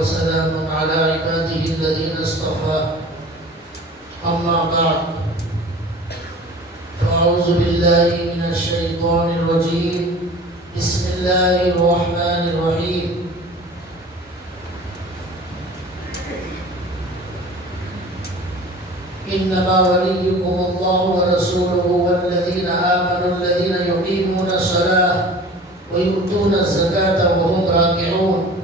وسلام على عباده الذين اصطفى أما بعد فأعوذ بالله من الشيطان الرجيم بسم الله الرحمن الرحيم إنما وليكم الله ورسوله والذين آمنوا الذين يقيمون الصلاة ويؤتون الزكاة وهم راكعون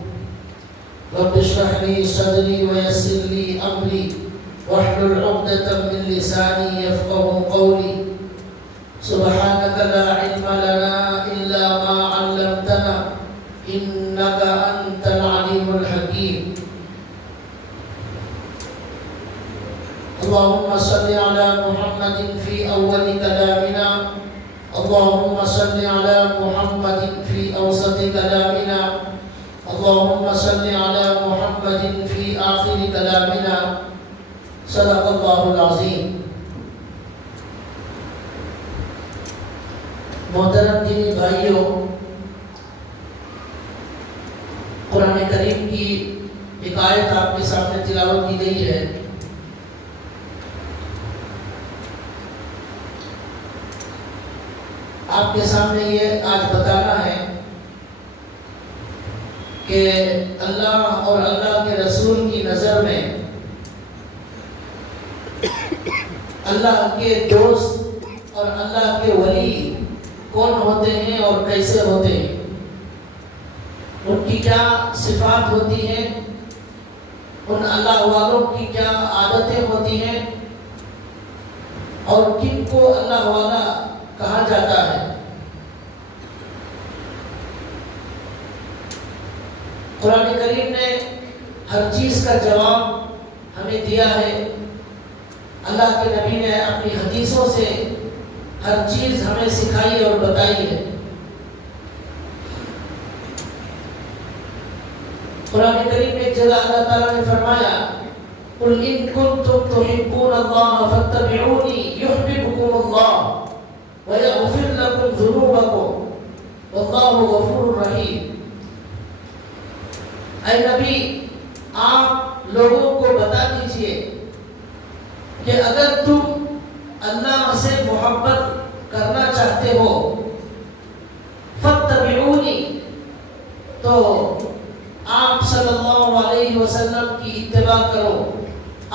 رب اشرح لي صدري ويسر لي أمري واحلل عقدة من لساني يفقهوا قولي سبحانك لا علم لنا إلا ما علمتنا إنك أنت العليم الحكيم اللهم صل على محمد في أول كلامنا اللهم صل على محمد في أوسط كلامنا اللهم صل على محمد في آخر كلامنا صدق الله العظيم. محترم دینی بھائیوں، قرآن کریم کی ایک آیت آپ کے سامنے تلاوت کی گئی ہے. آپ کے سامنے یہ آج بتانا ہے کہ اللہ اور اللہ کے رسول کی نظر میں اللہ کے دوست اور اللہ کے ولی کون ہوتے ہیں اور کیسے ہوتے ہیں، ان کی کیا صفات ہوتی ہیں، ان اللہ والوں کی کیا عادتیں ہوتی ہیں اور کن کو اللہ والا کہا جاتا ہے. قرآن کریم نے ہر چیز کا جواب ہمیں دیا ہے. اللہ کے نبی نے اپنی حدیثوں سے ہر چیز ہمیں سکھائی اور بتائی ہے. قرآن کریم میں ایک جگہ اللہ تعالیٰ نے فرمایا قُلْ إِن كُنتُمْ تُحِبُّونَ اللَّهَ فَاتَّبِعُونِي يُحْبِبْكُمُ اللَّهُ وَيَغْفِرْ لَكُمْ ذُنُوبَكُمْ وَاللَّهُ غَفُورٌ رَحِيمٌ. اے نبی، آپ لوگوں کو بتا دیجئے کہ اگر تم اللہ سے محبت کرنا چاہتے ہو فَاتَّبِعُونِي، تو آپ صلی اللہ علیہ وسلم کی اتباع کرو،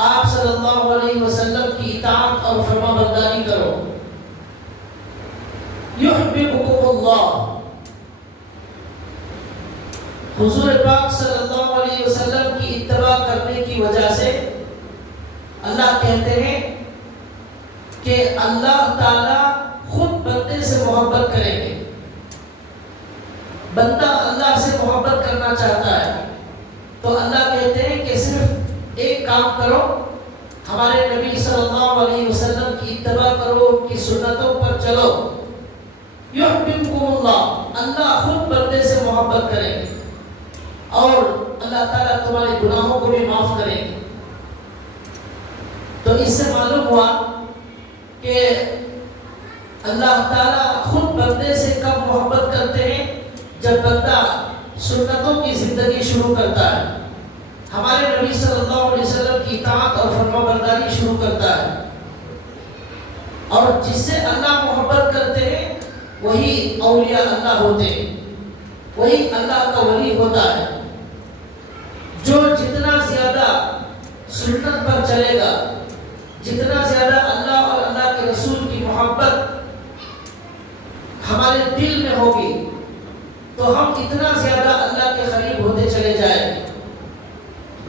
آپ صلی اللہ علیہ وسلم کی اطاعت اور فرما برداری کرو. یحببکم اللہ، حضور پاک صلی اللہ علیہ وسلم کی اتباع کرنے کی وجہ سے اللہ کہتے ہیں کہ اللہ تعالیٰ خود بندے سے محبت کریں گے. بندہ اللہ سے محبت کرنا چاہتا ہے تو اللہ کہتے ہیں کہ صرف ایک کام کرو، ہمارے نبی صلی اللہ علیہ وسلم کی اتباع کرو، ان کی سنتوں پر چلو. یحببکم اللہ، اللہ خود بندے سے محبت کریں گے اور اللہ تعالیٰ تمہارے گناہوں کو بھی معاف کریں گے. تو اس سے معلوم ہوا کہ اللہ تعالیٰ خود بندے سے کب محبت کرتے ہیں؟ جب بندہ سنتوں کی زندگی شروع کرتا ہے، ہمارے نبی صلی اللہ علیہ وسلم کی اطاعت اور فرما برداری شروع کرتا ہے. اور جس سے اللہ محبت کرتے ہیں وہی اولیاء اللہ ہوتے ہیں، وہی اللہ کا ولی ہوتا ہے. جو جتنا زیادہ سنت پر چلے گا، جتنا زیادہ اللہ اور اللہ کے رسول کی محبت ہمارے دل میں ہوگی تو ہم اتنا زیادہ اللہ کے قریب ہوتے چلے جائیں گے.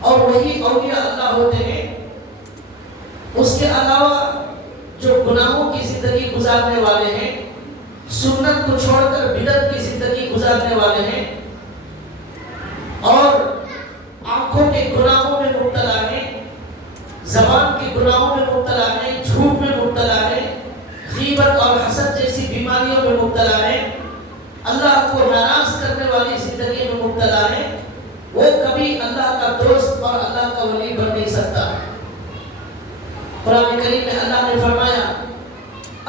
اور وہی اولیاء اللہ ہوتے ہیں. اس کے علاوہ جو گناہوں کی زندگی گزارنے والے ہیں، سنت کو چھوڑ کر بدعت کی زندگی گزارنے والے ہیں اور آنکھوں کے گناہوں میں مبتلا ہیں، زبان کے گناہوں میں مبتلا ہیں، جھوٹ میں مبتلا ہیں، غیبت اور حسد جیسی بیماریوں میں مبتلا ہیں، اللہ کو ناراض کرنے والی زندگی میں مبتلا ہیں، وہ کبھی اللہ کا دوست اور اللہ کا ولی بن نہیں سکتا. قرآن کریم میں اللہ نے فرمایا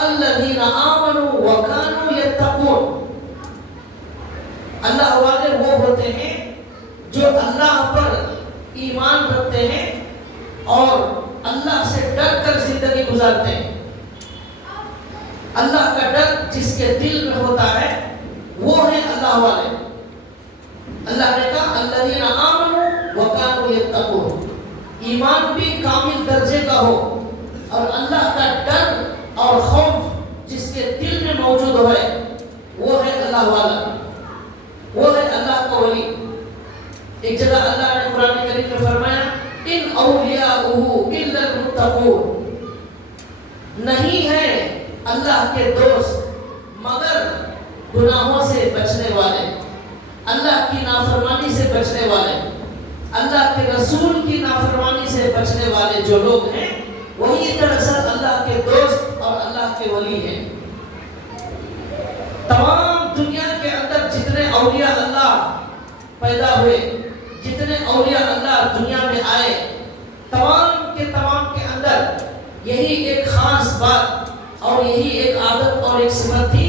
الذین آمنوا وکانوا یتقون، اللہ والے وہ ہوتے ہیں جو اللہ پر درد جس کے دل میں ہوتا ہے وہ ہے اللہ والے. اللہ نے کہا الذین آمنوا وکانوا یتقون. ایمان بھی کامل درجے کا ہو اور اللہ کا ڈر اور خوف جس کے دل میں موجود ہے وہ ہے اللہ والا, وہ ہے اللہ کا ولی. ایک جگہ اللہ نے قرآن کریم میں فرمایا ان اولیاءہ الا المتقون. نہیں ہے اللہ کے دوست مگر گناہوں سے بچنے والے, اللہ کی نافرمانی سے بچنے والے, اللہ کے رسول کی نافرمانی سے بچنے والے جو لوگ ہیں وہی دراصل اللہ کے دوست اور اللہ کے ولی ہیں. تمام دنیا کے اندر جتنے اولیاء اللہ پیدا ہوئے, جتنے اولیاء اللہ دنیا میں آئے, تمام کے اندر یہی ایک خاص بات اور یہی ایک عادت اور ایک صفت تھی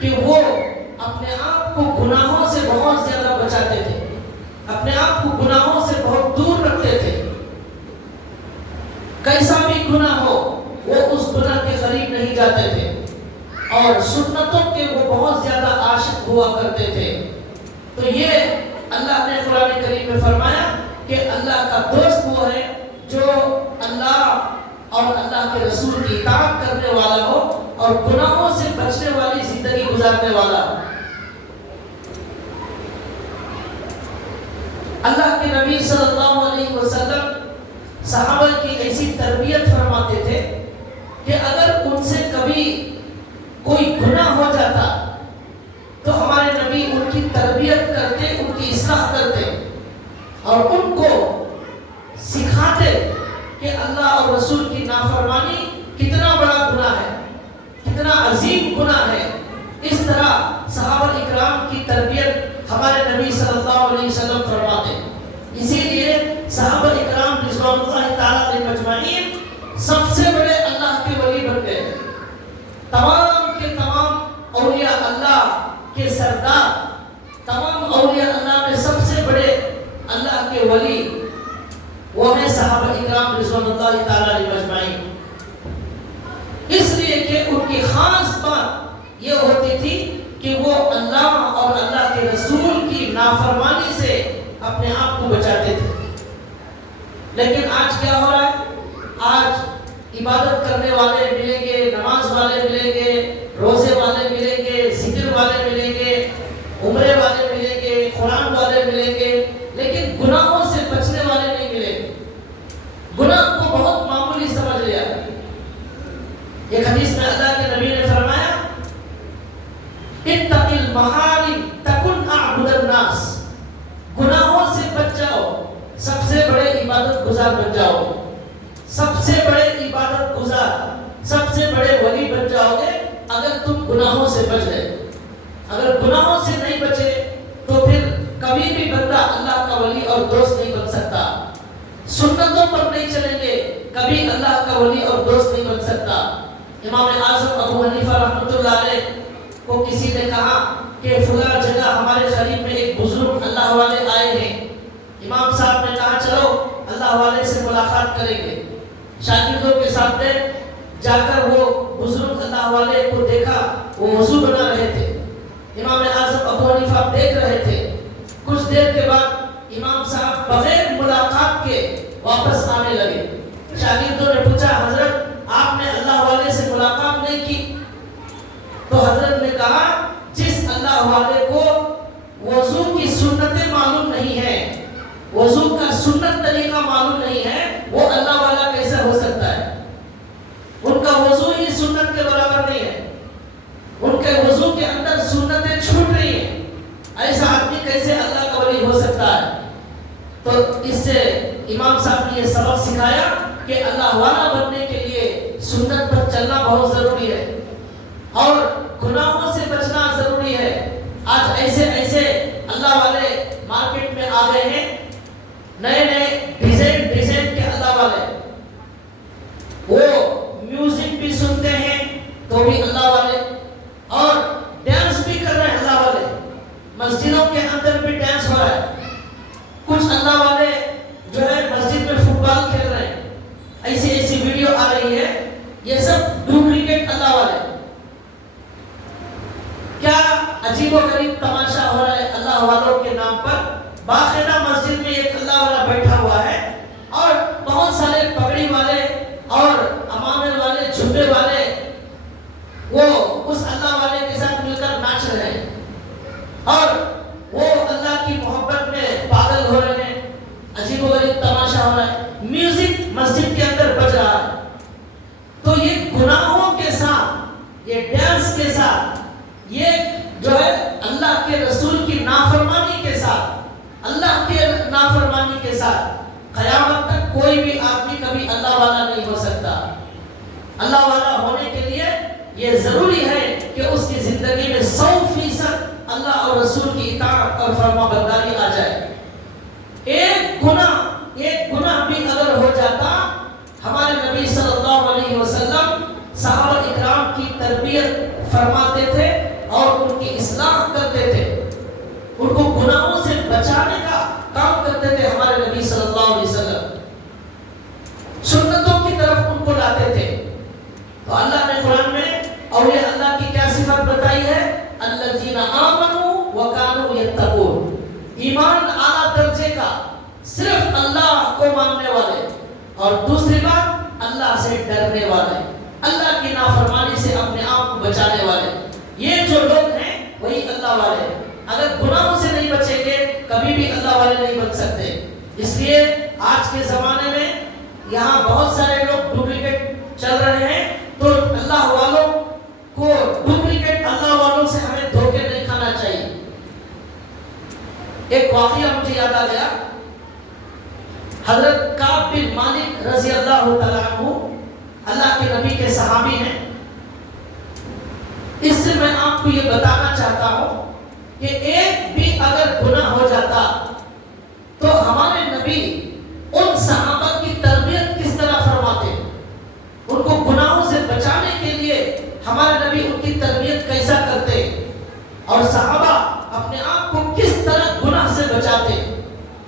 کہ وہ اپنے آپ کو گناہوں سے بہت زیادہ بچاتے تھے, اپنے آپ کو گناہوں سے بہت دور رکھتے تھے. کیسا بھی گناہ ہو وہ اس گناہ کے قریب نہیں جاتے تھے اور سنتوں کے وہ بہت زیادہ عاشق ہوا کرتے تھے. تو یہ اللہ نے قرآن کریم میں فرمایا کہ اللہ کا دوست وہ ہے جو اللہ اور اللہ کے رسول کی اطاعت کرنے والا ہو اور گناہوں سے بچنے والی زندگی گزارنے والا. اللہ کے نبی صلی اللہ علیہ وسلم صحابہ کی ایسی تربیت فرماتے تھے کہ اگر ان سے کبھی کوئی گناہ ہو جاتا تو ہمارے نبی ان کی تربیت کرتے, ان کی اصلاح کرتے اور ان کو سکھاتے کہ اللہ اور رسول کی نافرمانی کتنا بڑا گناہ ہے, کتنا عظیم گناہ ہے. اس طرح صحابہ اکرام کی تربیت ہمارے نبی صلی اللہ علیہ وسلم فرماتے. اسی لیے صحابہ اکرام رضوان اللہ تعالیٰ علیہ مجمعین سب سے بڑے اللہ کے ولی بن گئے. تمام کے تمام اولیاء اللہ کے سردار, تمام اولیاء اللہ میں سب سے بڑے اللہ کے ولی وہ ہیں صحابہ اکرام رضوان اللہ تعالیٰ علیہ مجمعین. اس لیے کہ ان کی خاص بات یہ ہوتی تھی کہ وہ اللہ اور اللہ کے رسول کی نافرمانی سے اپنے آپ کو بچاتے تھے. لیکن آج کیا ہو رہا ہے؟ آج عبادت کرنے والے ملیں گے, نماز والے ملیں گے, روزے والے ملیں گے, ذکر والے ملیں گے, عمرے والے ملیں گے, قرآن والے ملیں گے, لیکن گناہوں سے بچنے والے نہیں ملیں گے. گناہ کو بہت معمولی سمجھ لیا. ایک حدیث میں اللہ کے نبی نے فرمایا اتق المحارم تکن اعبد الناس. گناہوں سے بچ جاؤ, سب سے بڑے عبادت گزار بن جاؤ, سب سے بڑے عبادت گزار, سب سے بڑے ولی بن جاؤ گے اگر تم گناہوں سے بچ گئے. اگر گناہوں سے نہیں بچے تو پھر کبھی بھی بندہ اللہ کا ولی اور دوست نہیں بن سکتا. سنتوں پر نہیں چلیں گے کبھی اللہ کا ولی اور دوست نہیں بن سکتا. امام اعظم ابو حنیفہ رحمۃ اللہ علیہ کو کسی نے کہا کہ فلاں جگہ ہمارے قریب میں ایک بزرگ اللہ والے آئے ہیں. امام صاحب نے کہا چلو اللہ والے سے ملاقات کریں گے. شاگردوں کے سامنے جا کر وہ بزرگ اللہ والے کو دیکھا, وہ وضو بنا رہے تھے. امام اعظم ابو حنیفہ دیکھ رہے تھے. کچھ دیر کے بعد امام صاحب بغیر ملاقات کے واپس آنے لگے. شاگردوں نے پوچھا حضرت آپ نے اللہ والے سے ملاقات نہیں کی؟ تو حضرت نے کہا جس اللہ والے کو وضو کی سنتیں معلوم نہیں ہے, وضو کا سنت طریقہ معلوم نہیں ہے, وہ اللہ والا کیسے ہو سکتا ہے؟ ان کا وضو ہی سنت کے برابر نہیں ہے, ان کے وضو کے اندر سنتیں چھوٹ رہی ہیں. ایسا آدمی کیسے اللہ کا ولی ہو سکتا ہے؟ تو اس سے امام صاحب نے یہ سبق سکھایا کہ اللہ والا بننے کے لیے سنت پر چلنا بہت ضروری ہے اور گناہوں سے بچنا ضروری ہے. آج ایسے اللہ والے مارکیٹ میں آ گئے ہیں, نئے ڈیزائن کے اللہ والے. وہ میوزک بھی سنتے ہیں تو بھی اللہ والے, اور ڈانس بھی کر رہے ہیں اللہ والے. مسجدوں کے اندر بھی ڈانس ہو رہا ہے. کچھ اللہ والے جو ہے مسجد میں فٹ بال کھیل رہے ہیں, ایسی ویڈیو آ رہی ہے. یہ سب ڈپلیکیٹ اللہ والے. عجیب و غریب تماشا ہو رہا ہے اللہ والوں کے نام پر. باقاعدہ مسجد میں ایک اللہ والا بیٹھا ہوا ہے اور بہت سارے پگڑی والے اور امامے والے جھبے والے وہ اس اللہ والے کے ساتھ مل کر ناچ رہے ہیں اور وہ اللہ کی محبت میں پاگل ہو رہے ہیں. عجیب و غریب تماشا ہو رہا ہے. میوزک مسجد کے اندر بج رہا ہے. تو یہ گناہوں کے ساتھ، یہ ڈانس کے ساتھ، یہ جو ہے اللہ کے رسول کی نافرمانی کے ساتھ، اللہ کے نافرمانی کے ساتھ قیامت تک کوئی بھی آدمی کبھی اللہ والا نہیں ہو سکتا. اللہ والا ہونے کے لیے یہ ضروری ہے کہ اس کی زندگی میں 100% اللہ اور رسول کی اطاعت اور فرما برداری آ جائے. ایک گناہ بھی اگر ہو جاتا، ہمارے نبی صلی اللہ علیہ وسلم صحابہ اکرام کی تربیت فرماتے تھے اور ان کی اصلاح کرتے تھے، ان کو گناہوں سے بچانے کا کام کرتے تھے. ہمارے نبی صلی اللہ علیہ وسلم سنتوں کی طرف ان کو لاتے تھے. تو اللہ نے قرآن میں اولیاء اللہ کی کیا صفت بتائی ہے؟ الذین آمنوا وکانوا یتقون. ایمان اعلیٰ درجے کا، صرف اللہ کو ماننے والے، اور دوسری بات اللہ سے ڈرنے والے، اللہ کی نافرمانی سے اپنے آپ کو بچانے والے. یہ جو لوگ ہیں وہی اللہ والے ہیں. اگر گناہوں سے نہیں بچیں گے کبھی بھی اللہ والے نہیں بن سکتے. اس لیے آج کے زمانے میں یہاں بہت سارے لوگ ڈپلیکیٹ چل رہے ہیں. تو اللہ والوں کو ڈپلیکیٹ اللہ والوں سے ہمیں دھوکے نہیں کھانا چاہیے. ایک واقعہ مجھے یاد آ گیا. حضرت کعب بن مالک رضی اللہ تعالیٰ عنہ اللہ کے نبی کے صحابی ہیں. اس سے میں آپ کو یہ بتانا چاہتا ہوں کہ ایک بھی اگر گناہ ہو جاتا تو ہمارے نبی ان صحابہ کی تربیت کس طرح فرماتے، ان کو گناہوں سے بچانے کے لیے ہمارے نبی ان کی تربیت کیسا کرتے، اور صحابہ اپنے آپ کو کس طرح گناہ سے بچاتے،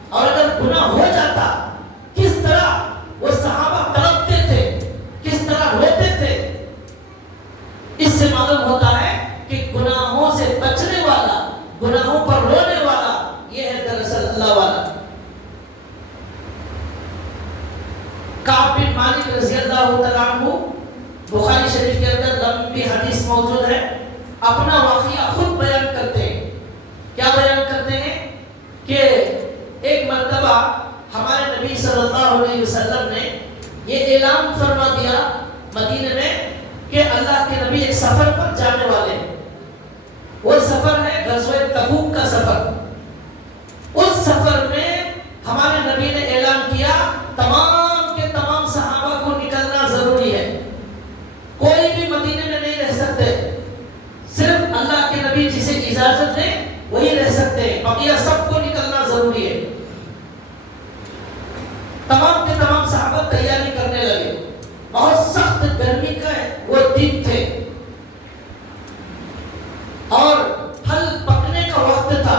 اور اگر گناہ ہو جاتا کس طرح وہ صحابہ تڑپتے تھے، کس طرح روتے تھے. اس سے معلوم ہوتا ہے کہ گناہوں سے بچنے والا، گناہوں پر رونے والا، یہ ہے دراصل اللہ والا. کعب بن مالک رضی اللہ تعالیٰ عنہ بخاری شریف کے اندر لمبی حدیث موجود ہے. اپنا واقعہ خود بیان کرتے ہیں. کیا بیان کرتے ہیں کہ ایک مرتبہ ہمارے نبی صلی اللہ علیہ وسلم نے یہ اعلان فرما دیا مدینے میں کہ اللہ کے نبی ایک سفر پر جانے والے ہیں. وہ سفر ہے غزوہ تبوک کا سفر. اس سفر میں ہمارے نبی نے اعلان کیا تمام کے تمام صحابہ کو نکلنا ضروری ہے. کوئی بھی مدینے میں نہیں رہ سکتے. صرف اللہ کے نبی جسے اجازت دے وہی رہ سکتے ہیں، بقیہ سب کو نکلنا ضروری ہے. تمام کے تمام صحابہ تیاری کرنے لگے. بہت سخت گرمی کا وہ دن تھے اور پھل پکنے کا وقت تھا.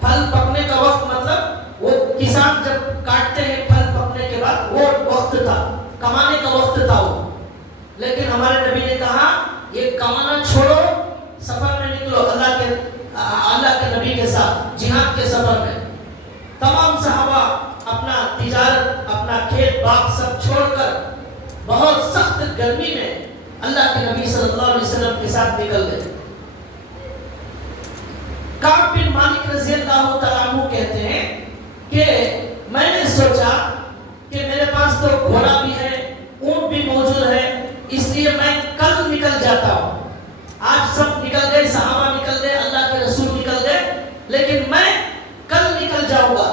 پھل پکنے کا وقت مطلب وہ کسان جب کاٹتے ہیں پھل پکنے کے بعد وہ وقت تھا، کمانے کا وقت تھا وہ. لیکن ہمارے نبی نے کہا یہ کمانا چھوڑو، سفر میں نکلو اللہ کے نبی کے ساتھ جہاد کے سفر میں. تمام صحابہ اپنا تجارت، اپنا کھیت باغ سب چھوڑ کر بہت سخت گرمی میں اللہ کے نبی صلی اللہ علیہ وسلم کے ساتھ نکل گئے. کعب بن مالک رضی اللہ تعالیٰ عنہ کہتے ہیں کہ میں نے سوچا کہ میرے پاس تو گھوڑا بھی ہے، اونٹ بھی موجود ہے، اس لیے میں کل نکل جاتا ہوں. آج سب نکل گئے، صحابہ نکل گئے، اللہ کے رسول نکل گئے، لیکن میں کل نکل جاؤں گا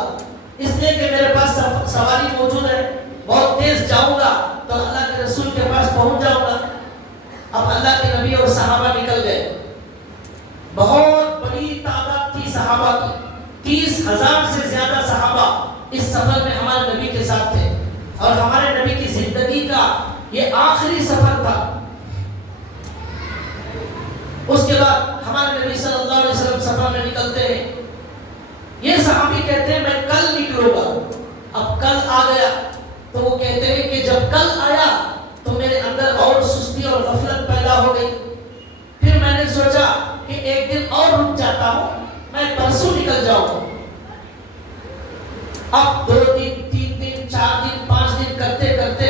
اس لیے کہ میرے پاس سواری موجود ہے. بہت تیز جاؤں گا تو اللہ کے رسول کے پاس پہنچ جاؤں گا. اب اللہ کے نبی اور صحابہ نکل گئے. بہت بڑی تعداد تھی صحابہ کی، 30,000 سے زیادہ صحابہ اس سفر میں ہمارے نبی کے ساتھ تھے. اور ہمارے نبی کی زندگی کا یہ آخری سفر تھا. اس کے بعد ہمارے نبی صلی اللہ علیہ وسلم سفر میں نکلتے ہیں. یہ صحابی کہتے ہیں میں کل نکلوں گا. اب کل آ گیا تو وہ کہتے ہیں کہ جب کل آیا تو میرے اندر اور سستی اور غفلت پیدا ہو گئی. پھر میں نے سوچا کہ ایک دن اور رک جاتا ہوں، میں پرسوں نکل جاؤں. اب 2 دن 3 دن 4 دن 5 دن کرتے کرتے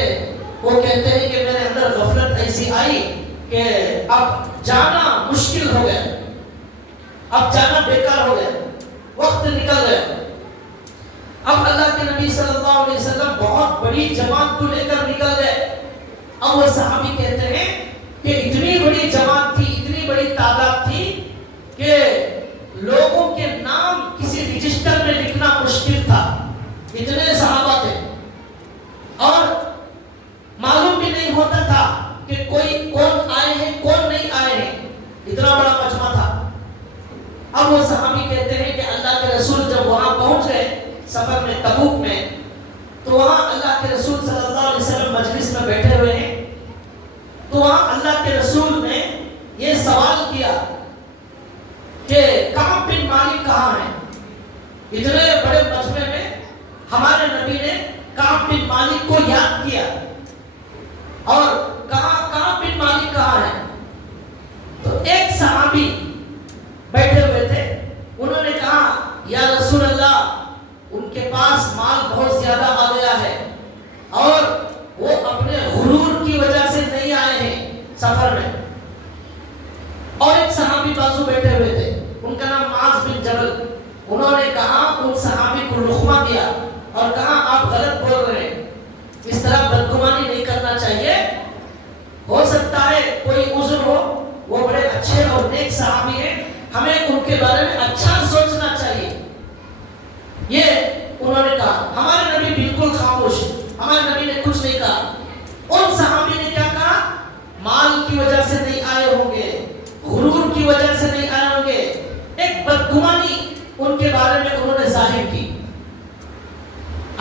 وہ کہتے ہیں کہ میرے اندر غفلت ایسی آئی کہ اب جانا مشکل ہو گیا، اب جانا بیکار ہو گیا، وقت نکل گیا. اب اللہ کے نبی صلی اللہ علیہ وسلم بہت بڑی جماعت کو لے کر نکل گئے. اب وہ صحابی کہتے ہیں کہ اتنی بڑی جماعت تھی، اتنی بڑی تعداد تھی کہ لوگوں کے نام کسی رجسٹر میں لکھنا مشکل تھا، اتنے صحابہ تھے، اور معلوم بھی نہیں ہوتا تھا کہ کوئی کون آئے ہیں کون نہیں آئے ہیں، اتنا بڑا مجمع تھا. اب وہ صحابی کہتے ہیں کہ اللہ کے رسول جب وہاں پہنچ گئے سفر میں تبوک میں، تو وہاں اللہ کے رسول صلی اللہ علیہ وسلم مجلس میں بیٹھے ہوئے ہیں. تو وہاں اللہ کے رسول نے یہ سوال کیا کہ کعب بن مالک کہاں ہے؟ اتنے بڑے مجمع میں ہمارے نبی نے کعب بن مالک کو یاد کیا اور کہا کعب بن مالک کہاں ہے؟ تو ایک صحابی بیٹھے ہوئے تھے، انہوں نے کہا یا رسول اللہ ان کے پاس مال بہت زیادہ آ گیا ہے اور وہ اپنے غرور کی وجہ سے نہیں آئے ہیں سفر میں. اور ایک صحابی بازو بیٹھے ہوئے تھے، ان کا نام معاذ بن جبل، انہوں نے کہا ان صحابی کو لقمہ دیا اور کہا آپ غلط بول رہے ہیں، اس طرح بدگمانی نہیں کرنا چاہیے، ہو سکتا ہے کوئی عذر ہو، وہ بڑے اچھے اور نیک صحابی ہیں، ہمیں ان کے بارے میں اچھا سوچنا چاہیے. یہ انہوں نے کہا. ہمارے نبی بالکل خاموش، ہمارے نبی نے کچھ نہیں کہا. ان صحابی نے کیا کہا؟ مال کی وجہ سے نہیں آئے ہوں گے، غرور کی وجہ سے نہیں آئے ہوں گے، ایک بدگمانی ان کے بارے میں انہوں نے ظاہر کی.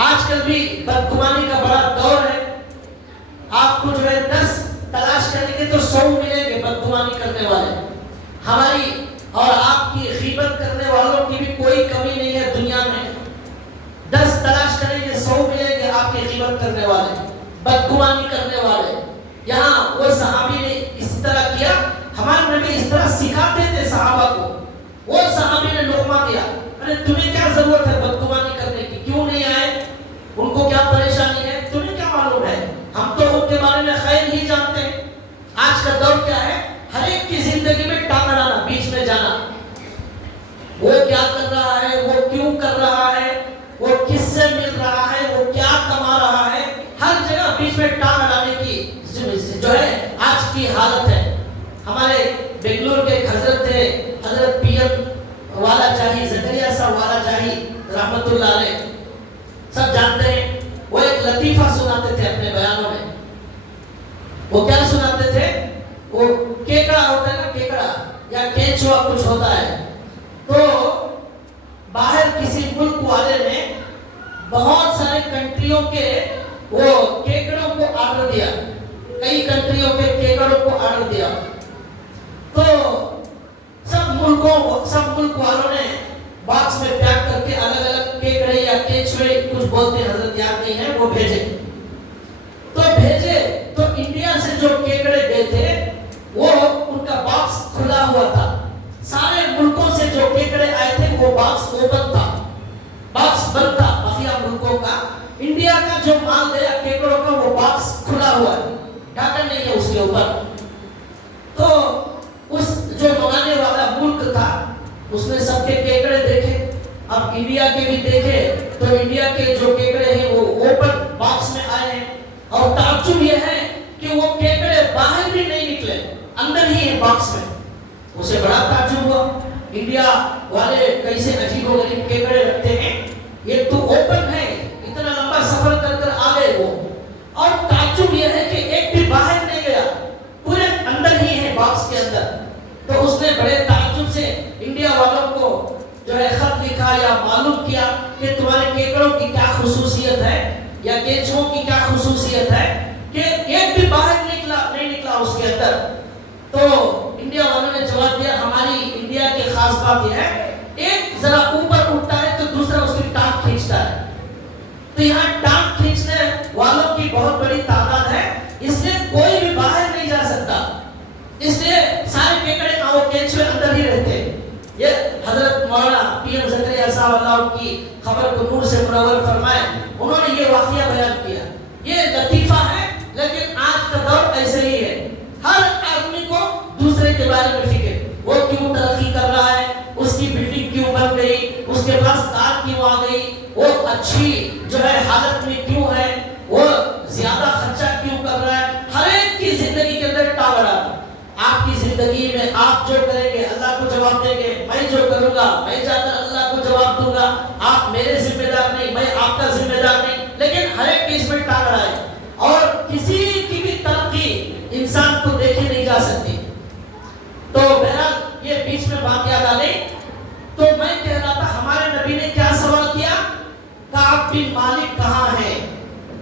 آج کل بھی بدگمانی کا بڑا دور ہے. آپ کو جو ہے 10 تلاش کریں گے تو 100 ملیں گے بدگمانی کرنے والے. ہماری اور آپ کی غیبت کرنے والوں کی بھی کوئی کمی نہیں ہے دنیا میں. 10 تلاش کریں گے 100 ملیں گے آپ کی غیبت کرنے والے، بدگمانی کرنے والے. یہاں وہ صحابی نے اس طرح کیا. ہمارے نبی اس طرح سکھاتے تھے صحابہ کو. وہ صحابی نے لقمہ دیا. ارے تمہیں کیا ضرورت ہے بدگمانی کرنے کی؟ کیوں نہیں آئے؟ ان کو کیا پریشانی ہے؟ تمہیں کیا معلوم ہے؟ ہم تو ان کے بارے میں خیر ہی جانتے ہیں. آج کا دور کیا ہے؟ ہر ایک کی زندگی میں ٹانگ اڑانا، بیچ میں جانا. وہ کیا کر رہا ہے، وہ کیوں کر رہا ہے، وہ کس سے مل رہا ہے، وہ کیا کما رہا ہے، ہر جگہ بیچ میں ٹانگ اڑانے کی جو ہے آج کی حالت ہے. ہمارے بنگلور کے ایک حضرت تھے، حضرت پی ایم والا جاہی، زکریا صاحب والا جاہی رحمت اللہ علیہ، سب جانتے ہیں. وہ ایک لطیفہ سناتے تھے اپنے بیانوں میں. وہ کیا سناتے تھے؟ وہ کیکڑا ہوتا ہے نا، کیکڑا یا کینچوا کچھ ہوتا ہے، تو باہر کسی ملک والے نے بہت سارے کنٹریوں کے وہ کیکڑوں کو آرڈر دیا، کئی کنٹریوں کے کیکڑوں کو آرڈر دیا. تو سب ملک والوں نے باکس میں پیک کر کے الگ الگ کیکڑے یا کینچوے کچھ بولتے ہیں، حضرت یاد نہیں ہے، وہ بھیجے. تو انڈیا سے جو کیکڑے گئے تھے وہ ان کا باکس کھلا ہوا تھا. سارے ملکوں سے جو کیکڑے آئے تھے وہ باکس اوپن تھا، باکس بند تھا بقیہ ملکوں کا. انڈیا کا جو مال گیا کیکڑوں کا وہ باکس کھلا ہوا ہے، ڈھکن نہیں ہے اس کے اوپر. تو اس جو منگانے والا ملک تھا اس نے سب کے کیکڑے دیکھے. اب انڈیا کے بھی دیکھے تو انڈیا کے جو کیکڑے ہیں وہ اوپن باکس میں آئے ہیں. اور تعجب یہ ہے کہ وہ کیکڑے باہر بھی نہیں نکلے، اندر ہی ہیں باکس میں. اسے بڑا تعجب ہوا. انڈیا والے کیسے عجیب و غریب کیکڑے رکھتے ہیں، یہ تو اوپن ہے، اتنا لمبا سفر کر کر آ گئے وہ. اور تعجب یہ ہے کہ ایک بھی باہر نہیں گیا، پورے اندر ہی ہے باکس کے اندر. تو اس نے بڑے تعجب سے انڈیا والوں کو جو ہے خط لکھا یا معلوم کیا کہ تمہارے کیکڑوں کی کیا خصوصیت ہے یا کینچووں کی کیا خصوصیت ہے کہ ایک بھی باہر نہیں نکلا اس کے اندر. تو انڈیا والوں نے جواب دیا ہماری انڈیا کی خاص بات یہ ہے، ایک ذرا اوپر اٹھتا ہے تو دوسرا اس کی ٹانگ کھینچتا ہے. تو یہاں ٹانگ کھینچنے والوں کی بہت بڑی تعداد ہے، اس لیے کوئی بھی باہر نہیں جا سکتا. اس لیے سارے کیکڑے وہ کینچوے اندر ہی صاحب اللہ ان کی خبر کو نور سے منور فرمائے، انہوں نے یہ واقعہ بیان کیا. یہ لطیفہ ہے لیکن آج کا دور ایسے ہی ہے. ہر آدمی کو دوسرے کے بارے میں فکر، وہ کیوں ترقی کر رہا ہے، اس کی بلڈنگ کیوں بن گئی، اس کے پاس کار کیوں آ گئی، وہ اچھی جو ہے حالت میں کیوں ہے، وہ زیادہ خرچہ کیوں کر رہا ہے. ہر ایک کی زندگی کے اندر ٹاورا. آپ کی زندگی میں آپ جو کریں گے اللہ کو جواب دیں گے. میں جو کروں گا میں جا کر اللہ کو جواب دوں گا. آپ میرے ذمہ دار نہیں، میں آپ کا ذمہ دار نہیں. لیکن ہر ایک اس میں ٹاورا ہے اور کسی کی بھی ترقی انسان کو دیکھی نہیں جا سکتی. تو بہرحال یہ بیچ میں بات یاد آ گئی. تو میں کہہ رہا تھا ہمارے نبی نے کیا سوال کیا، کعب بن مالک کہاں ہے.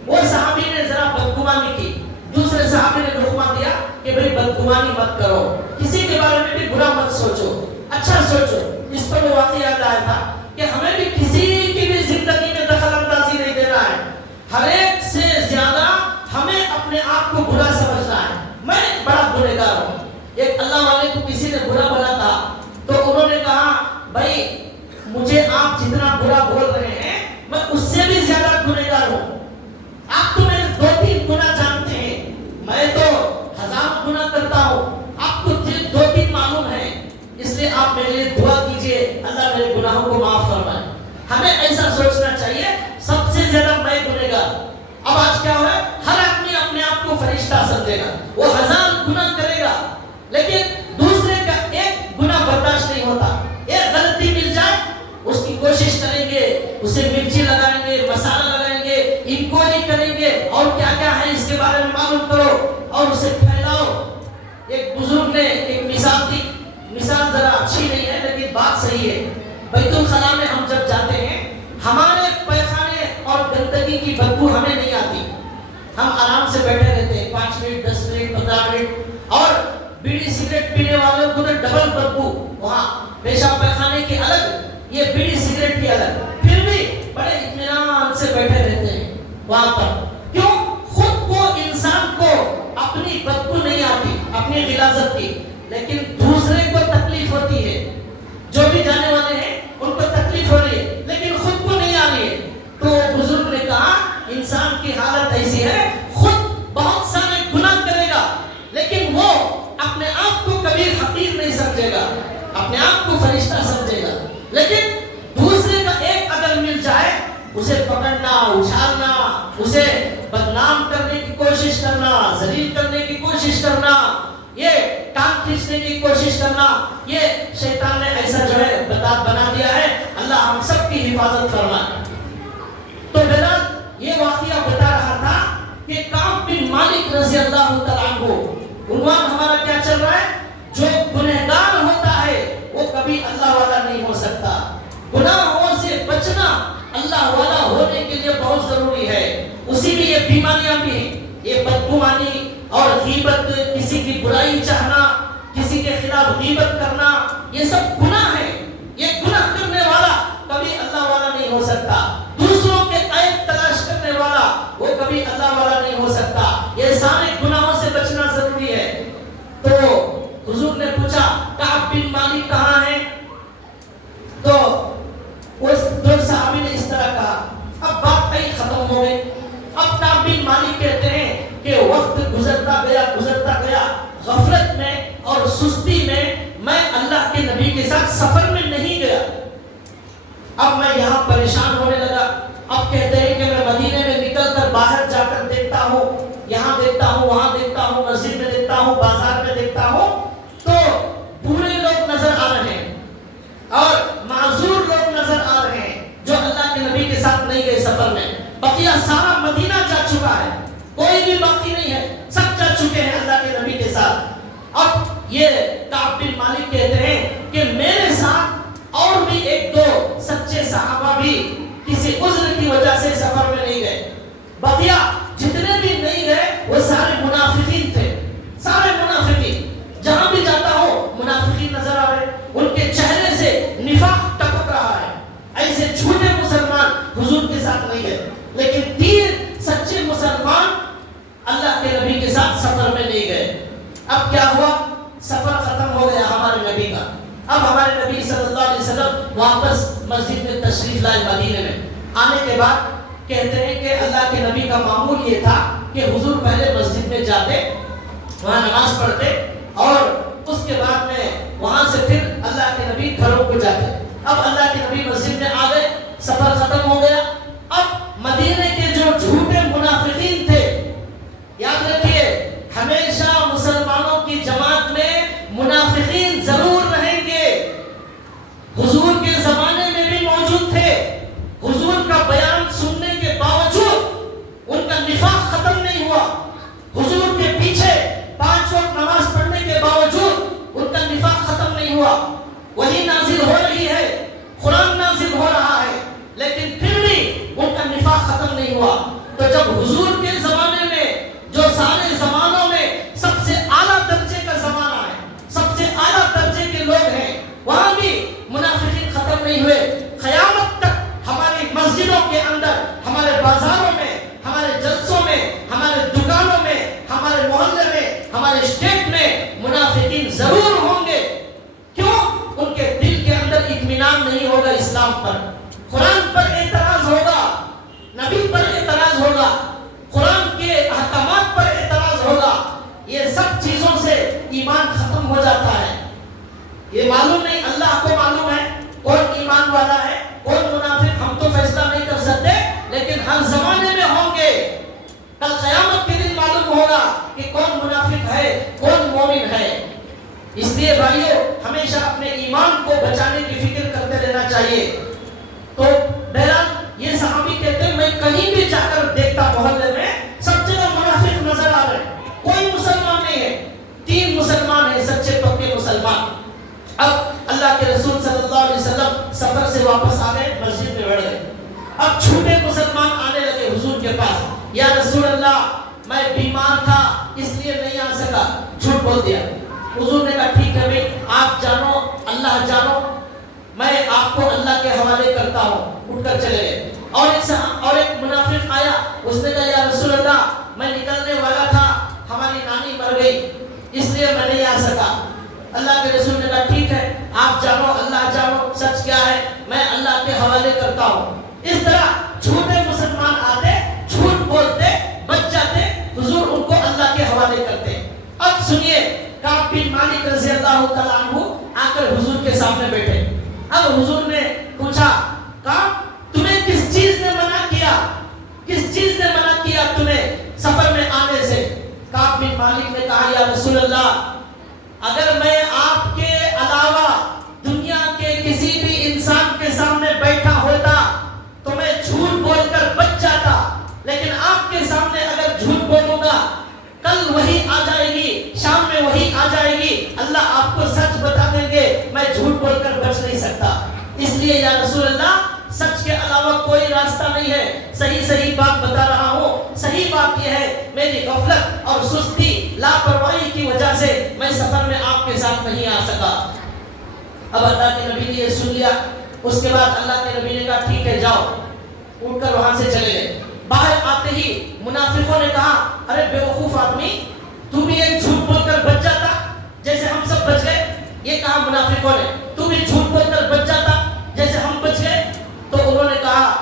وہ صحابی نے ذرا بدگمانی کی، دوسرے صحابی نے حکم دیا کہ بھئی بدگمانی مت کرو، کسی کے بارے میں بھی برا مت سوچو، اچھا سوچو. اس پر وہ واقعہ یاد آیا تھا کہ ہمیں بھی کسی کی بھی زندگی میں دخل اندازی نہیں دینا ہے. ہر ایک سے زیادہ ہمیں اپنے آپ کو برا سمجھنا ہے. میں بڑا گنہگار ہوں. ایک اللہ والے کو کسی نے برا بولا تھا تو انہوں نے کہا بھائی مجھے آپ جتنا برا بول رہے ہیں میں اس سے بھی زیادہ گنہگار ہوں. آپ تو میرے 2-3 گناہ جانتے ہیں، میں تو 1000 گناہ کرتا ہوں، آپ کو 2-3 معلوم ہے. اس لیے آپ میرے لیے دعا کیجئے اللہ میرے گناہوں کو معاف فرمائے. ہمیں ایسا سوچنا چاہیے سب سے زیادہ میں گنہگار. اب آج کیا ہو رہا ہے، ہر آدمی اپنے آپ کو فرشتہ سمجھے گا، وہ 1000 گناہ کرے گا لیکن دوسرے کا ایک گناہ برداشت نہیں ہوتا. ایک غلطی مل جائے اس کی کوشش کریں گے، اسے مرچی لگائیں گے، مسالہ لگائیں گے، انکوائری کریں گے اور کیا کیا ہے اس کے بارے میں معلوم کرو اور اسے پھیلاؤ. ایک بزرگ نے ایک مثال دی، مثال ذرا اچھی نہیں ہے لیکن بات صحیح ہے. بیت الخلاء میں ہم جب جاتے ہیں ہمارے پیخانے اور گندگی کی بدبو ہمیں نہیں آتی. ہم آرام سے بیٹھے رہتے ہیں 5 منٹ 10 منٹ 15 منٹ، اور بیڑی سگریٹ پینے والوں کو تو ڈبل بدبو، وہاں پیشاب پیخانے کی الگ، یہ بیڑی سگریٹ کی الگ، پھر بھی بڑے اطمینان سے بیٹھے رہتے ہیں وہاں پر. کیوں؟ خود کو انسان کو اپنی بدبو نہیں آتی اپنی غلاظت کی، لیکن دوسرے کو تکلیف ہوتی ہے. جو بھی جانے والے ہیں ان کو تکلیف ہو رہی ہے لیکن خود کو نہیں آ رہی ہے. تو بزرگ نے کہا انسان کی حالت ایسی ہے، خود بہت سارے گناہ کرے گا لیکن وہ اپنے آپ کو کبھی حقیر نہیں سمجھے گا، اپنے آپ کو فرشتہ سمجھے گا. لیکن دوسرے کا ایک اگر مل جائے اسے پکڑنا، اچھالنا، اسے بدنام کرنے کی کوشش کرنا، ذلیل کرنے کی کوشش کرنا، یہ ٹانگ کھینچنے کی کوشش کرنا، یہ شیطان نے ایسا جو ہے بنا دیا ہے. اللہ ہم سب کی حفاظت فرمائے. تو بہرحال یہ واقعہ بتا رہا تھا کہ کعب بن مالک رضی اللہ تعالیٰ عنہ، عنوان ہمارا کیا چل رہا ہے، جو گنہگار ہوتا ہے وہ کبھی اللہ والا نہیں ہو سکتا. گناہوں سے بچنا اللہ والا ہونے کے لیے بہت ضروری ہے. اسی میں یہ بیماریاں بھی ہیں، یہ بدگمانی اور غیبت، کسی کی برائی چاہنا، کسی کے خلاف غیبت کرنا، یہ سب گناہ ہے. یہ گناہ کرنے والا کبھی اللہ والا نہیں ہو سکتا. دوسروں کے عیب تلاش کرنے والا وہ کبھی اللہ والا نہیں ہو سکتا. یہ سارے گناہوں سے بچنا ضروری ہے. تو حضور نے پوچھا کعب بن مالک کہاں ہے؟ تو اس دو صحابی نے اس طرح کہا. اب بات کئی ختم ہو گئی. اب کعب بن مالک کہتے ہیں کہ وقت گزرتا گیا غفلت میں اور سستی میں اللہ کے نبی کے ساتھ سفر میں نہیں گیا. اب میں یہاں پریشان ہونے لگا. اب کہتے ہیں کہ میں مدینے میں نکل کر باہر جا کر دیکھتا ہوں، یہاں دیکھتا ہوں، وہاں دیکھتا ہوں، مسجد میں دیکھتا ہوں، بازار میں دیکھتا ہوں، تو پورے لوگ نظر آ رہے ہیں اور معذور لوگ نظر آ رہے ہیں جو اللہ کے نبی کے ساتھ نہیں گئے سفر میں. بقیہ سارا مدینہ جا چکا ہے، کوئی بھی باقی نہیں ہے، سب جا چکے ہیں اللہ کے نبی کے ساتھ. اب یہ کعب بن مالک کہتے ہیں کہ میرے ساتھ اور بھی 1-2 سچے صحابہ بھی کسی عذر کی وجہ سے سفر میں نہیں گئے. بقیہ جتنے بھی نہیں گئے وہ سارے منافقین تھے، سارے منافقین. جہاں بھی جاتا ہو منافقین نظر آ رہے، ان کے چہرے سے نفاق ٹپک رہا ہے. ایسے جھوٹے مسلمان حضور کے ساتھ نہیں گئے، لیکن 3 سچے مسلمان اللہ کے نبی کے ساتھ سفر میں نہیں گئے. اب کیا ہوا؟ سفر ختم ہو گیا ہمارے نبی کا. اب ہمارے نبی صلی اللہ علیہ وسلم واپس مسجد میں تشریف لائے مدینے میں. آنے کے بعد کہتے ہیں کہ اللہ کے نبی کا معمول یہ تھا کہ حضور پہلے مسجد میں جاتے, وہاں نماز پڑھتے, اور اس کے بعد میں وہاں سے پھر اللہ کے نبی گھروں کو جاتے. اب اللہ کے نبی مسجد میں آ گئے, سفر ختم ہو گیا. اب مدینے کے جو جھوٹے منافقین تھے, یاد رکھیے ہمیشہ مسلمانوں کی جماعت میں منافقین ضرور رہیں گے. حضور کے زمانے میں بھی موجود تھے. حضور کا بیان سننے کے باوجود ان کا نفاق ختم نہیں ہوا. حضور کے پیچھے 5 وقت نماز پڑھنے کے باوجود ان کا نفاق ختم نہیں ہوا. وہی نازل ہو رہی ہے, قرآن نازل ہو رہا ہے, لیکن پھر بھی ان کا نفاق ختم نہیں ہوا. تو جب حضور کے زمانے میں جو سارے زمانوں میں سب سے اعلیٰ درجے کا زمانہ ہے, سب سے اعلیٰ درجے کے لوگ ہیں, وہاں بھی منافقین ختم نہیں ہوئے. قیامت تک ہماری مسجدوں کے اندر, ہمارے بازاروں میں, ہمارے جلسوں میں, ہمارے دکانوں میں, ہمارے محلے میں, ہمارے اسٹیٹ میں منافقین ضرور ہوں گے. کیوں؟ ان کے دل کے اندر اطمینان نہیں ہوگا اسلام پر, قرآن پر اعتراض ہوگا, نبی پر اعتراض ہوگا, قرآن کے احکامات پر اعتراض ہوگا. یہ سب چیزوں سے ایمان ختم ہو جاتا ہے. یہ معلوم نہیں, اللہ کو معلوم ہے کون ایمان والا ہے کون منافق. ہم تو فیصلہ نہیں کر سکتے, لیکن ہر زمانے میں ہوں گے. کل قیامت کے دن معلوم ہوگا کہ کون منافق ہے کون مومن ہے. اس لیے بھائیو ہمیشہ اپنے ایمان کو بچانے کی فکر کرتے رہنا چاہیے. تو بہرحال یہ صحابی کہتے ہیں میں کہیں بھی جا کر دیکھتا محلے میں سب جگہ منافق نظر آ رہے ہیں, کوئی مسلمان نہیں ہے. 3 مسلمان ہیں سچے پکے مسلمان. اب اللہ کے رسول صلی اللہ علیہ وسلم سفر سے واپس آ گئے, مسجد میں بیٹھ گئے. اب چھوٹے مسلمان آنے لگے حضور کے پاس, یا رسول اللہ میں بیمار تھا اس لیے نہیں آ سکا. جھوٹ بول دیا. حضور نے کہا ٹھیک ہے بھائی, آپ جانو اللہ جانو, میں آپ کو اللہ کے حوالے کرتا ہوں. اٹھ کر چلے گئے. اور ایک منافق آیا, اس نے کہا یا رسول اللہ میں نکلنے والا تھا, ہماری نانی مر گئی اس لیے میں نہیں آ سکا. اللہ کے رسول نے کہا ٹھیک ہے آپ جانو اللہ جانو, سچ کیا ہے میں اللہ کے حوالے کرتا ہوں. اس طرح جھوٹے مسلمان آتے, جھوٹ بولتے, بچ جاتے, حضور ان کو اللہ کے حوالے کرتے. اب سنیے کعب بن مالک رضی اللہ تعالیٰ عنہ آ کر حضور کے سامنے بیٹھے. اب حضور نے پوچھا کعب تمہیں کس چیز نے منع کیا, کس چیز نے منع کیا تمہیں سفر میں آنے سے. کعب بن مالک نے کہا یا رسول اللہ اگر میں آپ کے علاوہ دنیا کے کسی بھی انسان کے سامنے بیٹھا ہوتا تو میں جھوٹ بول کر بچ جاتا, لیکن آپ کے سامنے اگر جھوٹ بولوں گا کل وہی آ جائے گی, شام میں وہی آ جائے گی, اللہ آپ کو سچ بتا دیں گے, میں جھوٹ بول کر بچ نہیں سکتا. اس لیے یا رسول اللہ سچ کے علاوہ کوئی راستہ نہیں ہے, صحیح بات بتا رہا ہوں. صحیح بات یہ ہے میری غفلت اور سستی لاپرواہی کی وجہ سے میں سفر میں آپ کے ساتھ نہیں آ سکا. اب اللہ کے نبی نے یہ سن لیا. اس کے بعد اللہ کے نبی نے کہا ٹھیک ہے جاؤ. اٹھ کر وہاں سے چلے گئے. باہر آتے ہی منافقوں نے کہا ارے بیوقوف آدمی تو بھی ایک جھوٹ بول کر بچ جاتا جیسے ہم سب بچ گئے. یہ کہا منافقوں نے تو بھی جھوٹ بول کر بچ جاتا جیسے ہم بچ گئے. تو انہوں نے کہا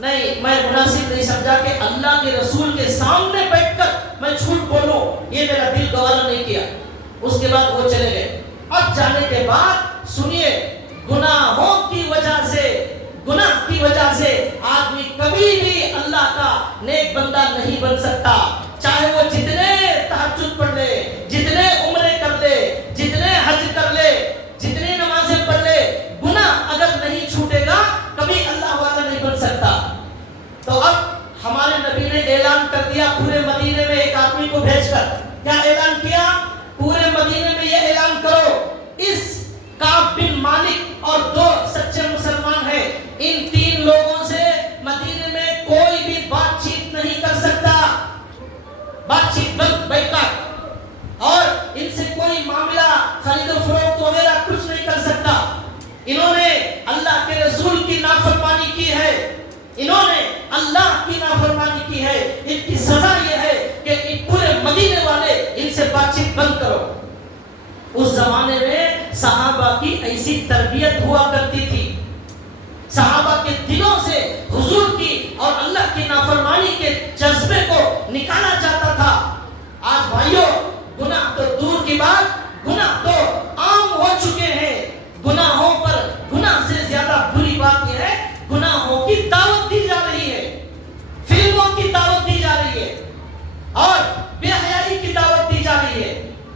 نہیں میں مناسب نہیں سمجھا کہ اللہ کے رسول کے سامنے بیٹھ کر میں جھوٹ بولوں, یہ میرا دل گوارا نہیں کیا. اس کے بعد وہ چلے گئے. اب جانے کے بعد سنیے گناہوں کی وجہ سے آدمی کبھی بھی اللہ کا نیک بندہ نہیں بن سکتا. چاہے وہ جتنے تہجد پڑھ لے, جتنے عمرے کر لے, جتنے حج کر لے, جتنی نمازیں پڑھ لے, گناہ اگر نہیں چھوٹے گا کبھی اللہ والا نہیں بن سکتا. تو اب ہمارے نبی نے اعلان کر دیا پورے مدینے میں ایک آدمی کو بھیج کر. کیا اعلان کیا؟ پورے مدینے میں یہ اعلان کرو اس کعب بن مالک اور 2 سچے مسلمان ہیں, ان 3 لوگوں سے مدینے میں کوئی بھی بات چیت نہیں کر سکتا. بات چیت بند, بیکار, اور ان سے کوئی معاملہ خرید و فروخت وغیرہ کچھ نہیں کر سکتا. انہوں نے اللہ کے رسول کی نافرمانی کی ہے, انہوں نے اللہ کی نافرمانی کی ہے. ان کی سزا یہ ہے کہ ان پورے مدینے والے ان سے بات چیت بند کرو. اس زمانے میں صحابہ صحابہ کی ایسی تربیت ہوا کرتی تھی، صحابہ کے دلوں سے حضور کی اور اللہ کی نافرمانی کے جذبے کو نکالا جاتا تھا۔ آج بھائیوں گناہ تو دور کی بات، گناہ تو عام ہو چکے ہیں۔ گناہوں پر گناہ سے زیادہ بری بات یہ ہے گناہوں کی دعوت دی جا رہی ہے، فلموں کی دعوت دی جا رہی ہے، اور بے حیائی کی دعوت دی جا رہی ہے،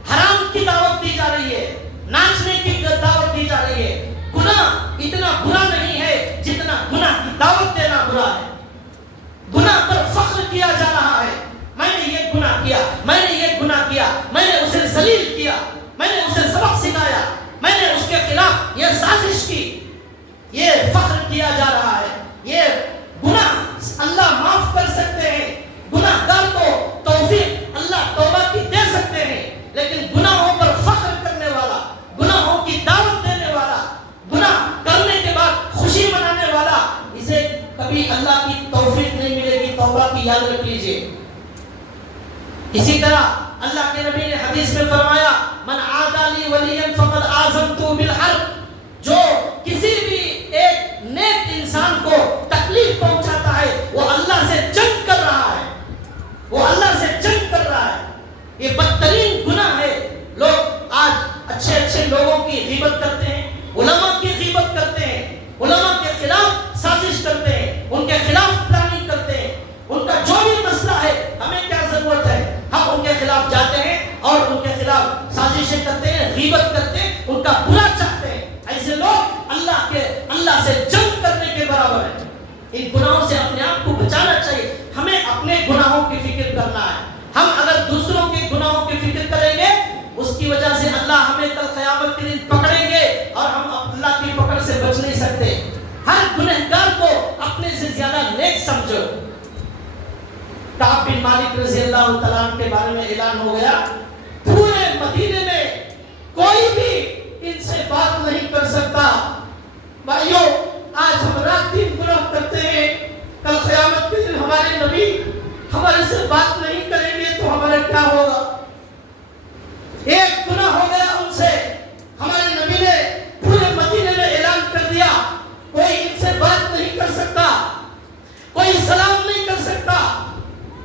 حرام کی دعوت دی جا رہی ہے، ناچنے کی دعوت دی جا رہی ہے۔ گناہ اتنا برا نہیں ہے جتنا گناہ کی دعوت دینا برا ہے۔ گناہ پر فخر کیا جا رہا ہے، میں نے یہ گناہ کیا، میں نے یہ گناہ کیا، میں نے اسے ذلیل کیا، میں نے اسے سبق سکھایا، میں نے اس کے خلاف یہ سازش کی، یہ فخر کیا جا رہا ہے۔ یہ گناہ اللہ معاف کر سکتے ہیں، گناہ گار کو توفیق اللہ توبہ کی دے سکتے ہیں، لیکن گناہوں پر فخر کرنے والا، گناہوں کی دعوت دینے والا، گناہ کرنے کے بعد خوشی منانے والا، اسے کبھی اللہ کی توفیق نہیں ملے گی۔ توبہ کی یاد رکھ لیجئے۔ اسی طرح اللہ کے نبی نے حدیث میں فرمایا من عادى لي وليا فقد آذنته بالحرب، جو کسی بھی ایک نیک انسان کو تکلیف پہنچاتا ہے وہ اللہ سے جنگ کر رہا ہے، وہ اللہ سے جنگ کر رہا ہے۔ یہ بدترین گناہ ہے۔ لوگ آج اچھے اچھے لوگوں کی غیبت کرتے ہیں، علماء کی غیبت کرتے ہیں، علماء کے خلاف سازش کرتے ہیں، ان کے خلاف پلاننگ کرتے ہیں۔ ان کا جو بھی مسئلہ ہے ہمیں کیا ضرورت ہے، ہم ان کے خلاف جاتے ہیں اور ان کے خلاف سازشیں کرتے ہیں، غیبت کرتے ہیں، ان کا برا چاہتے ہیں۔ ایسے لوگ اللہ سے جنگ کرنے کے برابر ہیں۔ ان گناہوں سے اپنے آپ کو بچانا چاہیے۔ ہمیں اپنے گناہوں کی فکر کرنا ہے۔ ہم اگر دوسروں کے گناہوں کی فکر کریں گے اس کی وجہ سے اللہ ہمیں کل قیامت کے دن پکڑیں گے اور ہم اللہ کی پکڑ سے بچ نہیں سکتے۔ ہر گنہگار کو اپنے سے زیادہ نیک سمجھو۔ کعب بن مالک رضی اللہ تعالیٰ عنہ کے بارے میں اعلان ہو گیا، پورے مدینے میں کوئی بھی ان سے بات نہیں کر سکتا۔ بھائیو آج ہم رات دن گناہ کرتے ہیں، کل قیامت کے دن ہمارے نبی ہمارے سے بات نہیں کریں گے تو ہمارا کیا ہوگا؟ ایک گناہ ہو گیا ان سے، ہمارے نبی نے پورے مدینے میں اعلان کر دیا کوئی ان سے بات نہیں کر سکتا، کوئی سلام نہیں کر سکتا،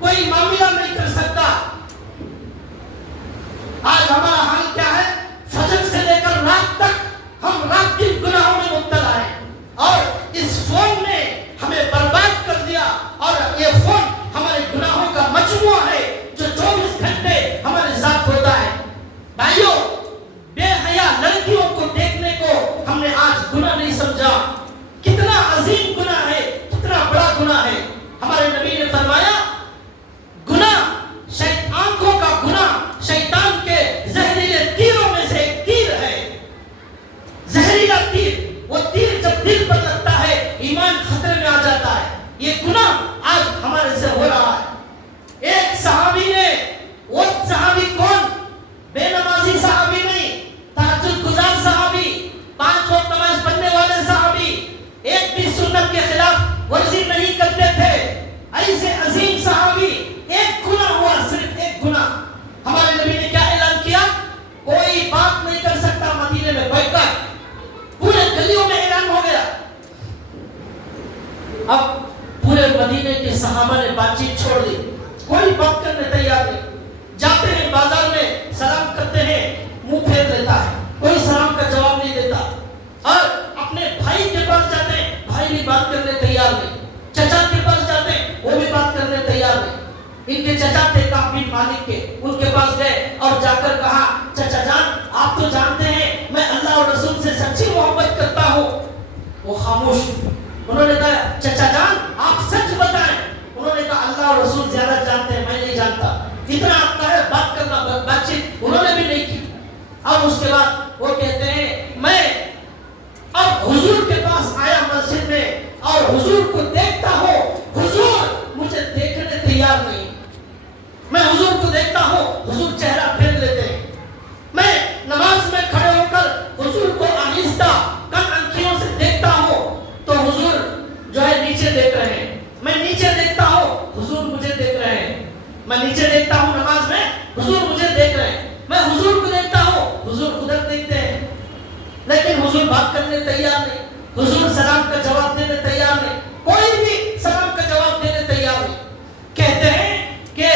کوئی معاملہ نہیں کر سکتا۔ آج ہمارا حال کیا ہے؟ فجر سے لے کر رات تک ہم رات دن گناہوں میں مبتلا ہیں، اور اس فون نے ہمیں برباد کر دیا، اور یہ فون ہمارے گناہوں کا مجموعہ ہے جو 24 گھنٹے ہمارے ساتھ ہوتا ہے۔ بھائیوں بے حیا لڑکیوں کو دیکھنے کو ہم نے آج گناہ نہیں سمجھا۔ کتنا عظیم گناہ ہے، کتنا بڑا گناہ ہے۔ ہمارے نبی نے فرمایا آنکھوں کا گناہ شیطان کے زہریلے تیروں میں سے ایک تیر ہے۔ زہریلا تیر، وہ تیر جب دل پر لگتا ہے ایمان خطرے میں آ جاتا ہے۔ یہ گناہ آج ہمارے سے ہو رہا ہے۔ ایک صحابی نے، وہ صحابی کون؟ بے نمازی صحابی نہیں، تہجد گزار صحابی، 5 وقت نماز پڑھنے والے صحابی، ایک بھی سنت کے خلاف ورزی نہیں کرتے تھے۔ ایسے عظیم صحابی، ایک گناہ ہوا، صرف ایک گناہ۔ ہمارے نبی نے کیا اعلان کیا؟ کوئی بات نہیں کر سکتا مدینے میں بیٹھ کر، پورے گلیوں میں اعلان ہو گیا۔ اب پورے مدینے کے صحابہ نے بات چیت چھوڑ دی، کوئی بات کرنے تیار نہیں۔ جاتے ہیں بازار میں، سلام کرتے ہیں، منہ پھیر لیتا ہے، کوئی سلام کا جواب نہیں دیتا، اور اپنے بھائی کے پاس جاتے ہیں، بھائی بھی بات کرنے تیار نہیں، چچا کے پاس جاتے ہیں، وہ بھی بات کرنے تیار نہیں۔ ان کے چچا تھے کعب بن مالک کے، ان کے پاس گئے اور جا کر کہا چچا جان آپ تو جانتے ہیں میں اللہ اور رسول سے سچی محبت کرتا ہوں۔ وہ خاموش۔ انہوں نے کہا چچا جان آپ سچ بتائیں۔ انہوں نے کہا اللہ اور رسول زیادہ جانتے ہیں، میں نہیں جانتا۔ اتنا آتا ہے بات کرنا، بات چیت انہوں نے بھی نہیں کی۔ اب اس کے بعد وہ کہتے ہیں میں اب حضور کے پاس آیا مسجد میں اور حضور کو دیکھتا ہوں، حضور مجھے دیکھنے تیار نہیں۔ میں حضور کو دیکھتا ہوں، حضور چہرہ پھیر لیتے ہیں۔ میں نماز میں کھڑے ہو کر حضور کو آہستہ کن آنکھوں سے دیکھتا ہوں تو حضور جو ہے نیچے دیکھ رہے ہیں۔ میں نیچے دیکھتا ہوں، حضور مجھے دیکھ رہے ہیں۔ میں نیچے دیکھتا ہوں نماز میں، حضور مجھے دیکھ رہے ہیں۔ میں حضور کو دیکھتا ہوں، حضور ادھر دیکھتے ہیں۔ لیکن حضور بات کرنے تیار نہیں، حضور سلام کا جواب دینے تیار نہیں، کوئی بھی سلام کا جواب دینے تیار نہیں۔ کہتے ہیں کہ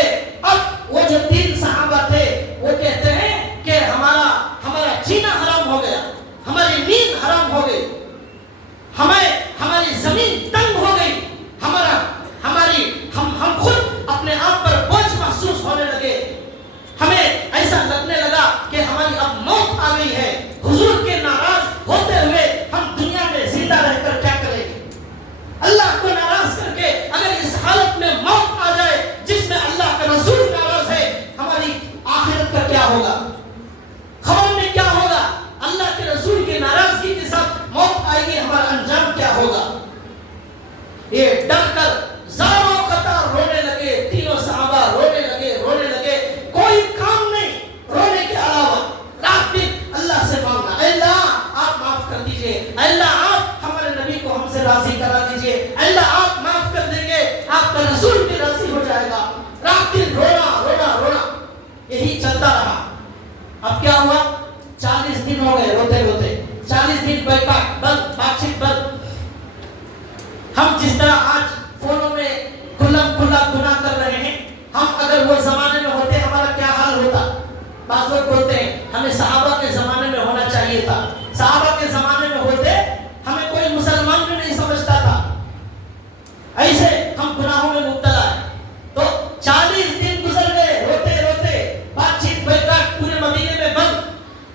اب وہ جو 3 صحابہ تھے وہ کہتے ہیں کہ ہمارا جینا حرام ہو گیا، ہماری نیند حرام ہو گئی، ہماری زمین تنگ ہو گئی، ہم خود اپنے آپ پر بوجھ محسوس ہونے لگے، ہمیں ایسا لگنے لگا کہ ہماری اب موت آ گئی ہے، حضور کے ناراض ہوتے ہوئے ہم دنیا میں زندہ رہ کر کیا کریں گے؟ اللہ کو ناراض کر کے اگر اس حالت میں موت آ جائے جس میں اللہ کا رسول ناراض ہے، ہماری آخرت کا کیا ہوگا؟ خبر میں کیا ہوگا؟ اللہ کے رسول کی ناراضگی کے ساتھ موت آئے گی، ہمارا انجام کیا ہوگا؟ یہ ڈر کر زاروں قطار رونے لگے، تینوں صحابہ رونے لگے، کوئی کام نہیں رونے کے علاوہ، رات دن اللہ سے مانگنا، اے اللہ آپ معاف کر دیجئے، اے اللہ آپ ہمارے نبی کو ہم سے راضی کرا دیجئے، اے اللہ آپ معاف کر دیں گے، آپ کا رسول بھی راضی ہو جائے گا۔ رات دن رونا یہی چلتا رہا۔ اب کیا ہوا؟ 40 دن ہو گئے روتے 40 دن بائیکاٹ بند، بات چیت بند۔ ہم جس طرح آج فونوں میں کھلا گناہ کر رہے ہیں، ہم اگر وہ زمانے میں ہوتے ہمارا کیا حال ہوتا؟ بعض لوگ بولتے ہیں ہمیں صحابہ کے زمانے میں ہونا چاہیے تھا، صحابہ کے زمانے میں ہوتے ہمیں کوئی مسلمان بھی نہیں سمجھتا تھا، ایسے ہم گناہوں میں مبتلا ہیں۔ تو 40 دن گزر گئے روتے بات چیت بائیکاٹ پورے مدینے میں بند۔